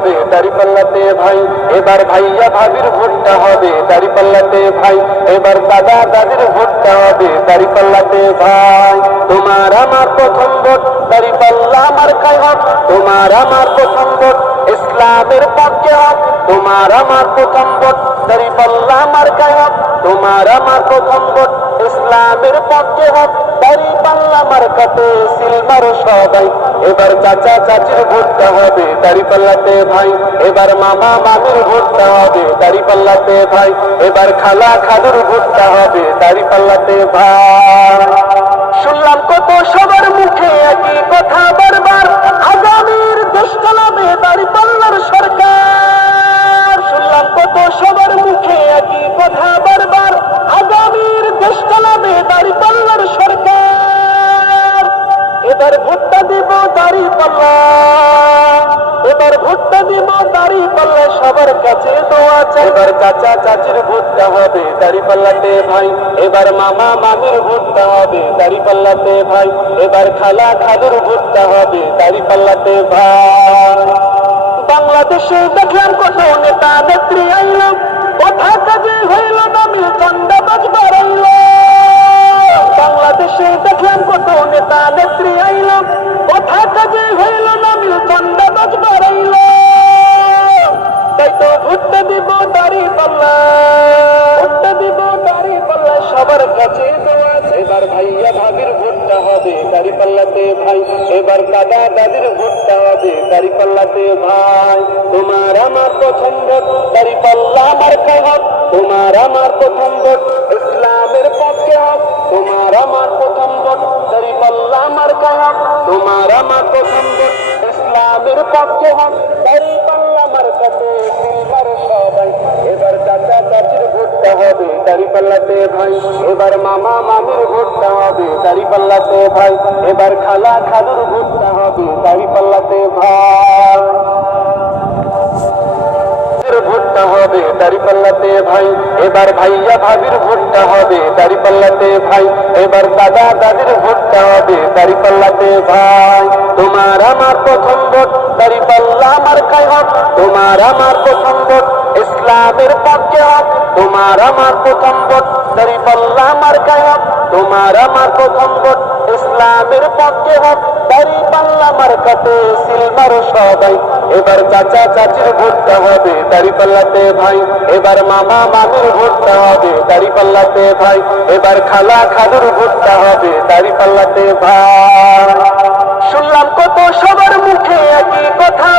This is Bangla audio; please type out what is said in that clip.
হবে দাড়ি পাল্লাতে ভাই, এবার ভাইয়া ভাবির ভোটটা হবে দাড়ি পাল্লাতে ভাই, এবার দাদা দাদির ভোটটা হবে দাড়ি পাল্লাতে ভাই, তোমার আমার প্রথম ভোট দাড়ি পাল্লা আমার খাই হোক, তোমার আমার প্রথম ভোট, ইসলামের পক্ষে হোক, তোমার আমার প্রথম ভোট দাড়ি পাল্লা আমার খাই হোক, তোমার আমার প্রথম ভোট, ইসলামের পক্ষে হোক দাড়ি পাল্লা মার্কাতে সিলমার সবাই। এবার চাচা চাচির ভোটটা হবে দাড়ি পাল্লাতে ভাই, এবার মামা মামির ভোটটা হবে দাড়ি পাল্লাতে ভাই, এবার খালা খালুর ভোটটা হবে দাড়ি পাল্লাতে ভাই। এবার ভোটটা দেব, দাড়ি পাল্লা। এবার ভোটটা দেব, দাড়ি পাল্লা, সবার কাছে দোয়া চাই। এবার চাচা, চাচির ভোটটা হবে, দাড়ি পাল্লাতে ভাই। এবার মামা, মামির ভোটটা হবে, দাড়ি পাল্লাতে ভাই। এবার খালা, খালুর ভোটটা হবে, দাড়ি পাল্লাতে ভাই। বাংলাদেশে দেখলাম কত নেতা, নেত্রী আইলাম দেখলাম কত নেতা নেত্রী আইলাম। কথা কাজে হইল না মিল চন্দাবাজ বাড়াইল। তাই তো ভুট্টা দিব দাড়ি পাল্লা। ভুট্টা দিব দাড়ি পাল্লা, সবার কাছে এবার ভাইয়া ভাবির ভোটটা হবে দাড়ি পাল্লাতে ভাই। এবার দাদা দাদির ভোটটা হবে দাড়ি পাল্লাতে ভাই। তোমার আমার প্রথম ভোট, দাড়ি পাল্লা আমার তোমার আমার প্রথম ভোট, ইসলামের পক্ষে হোক তোমার আমার পাল্লা আমার খাই তোমার আমার প্রথম ইসলামের পক্ষে হোক তাই পাল্লা কাছে এবার চাচা চাচির ভোটটা হবে দাড়ি পাল্লাতে ভাই। এবার মামা মামির ভোটটা হবে দাড়ি পাল্লাতে ভাই। এবার খালা খালুর ভোটটা হবে দাড়ি পাল্লাতে ভাই। হবে দাড়ি পাল্লাতে ভাই, এবার ভাইয়া ভাবির ভোটটা হবে দাড়ি পাল্লাতে ভাই, এবার দাদা দাদির ভোটটা হবে দাড়ি পাল্লাতে ভাই। তোমার আমার প্রথম ভোট দাড়ি পাল্লা আমার খাই হোক, তোমার আমার প্রথম ভোট ইসলামের পক্ষে হোক, তোমার আমার প্রথম ভোট দাড়ি পাল্লা আমার খাই হোক, তোমার আমার প্রথম ভোট ইসলামের পক্ষে হোক দাড়ি পাল্লা মার্কাতে, সিলমার সবাই। এবার চাচা চাচির ভোটটা হবে দাড়ি পাল্লাতে ভাই। এবার মামা মামির ঘুরতে হবে দাড়ি পাল্লাতে ভাই। এবার খালা খালুর ঘুরতে হবে দাড়ি পাল্লাতে ভাই। শুনলাম কত সবার মুখে একই কথা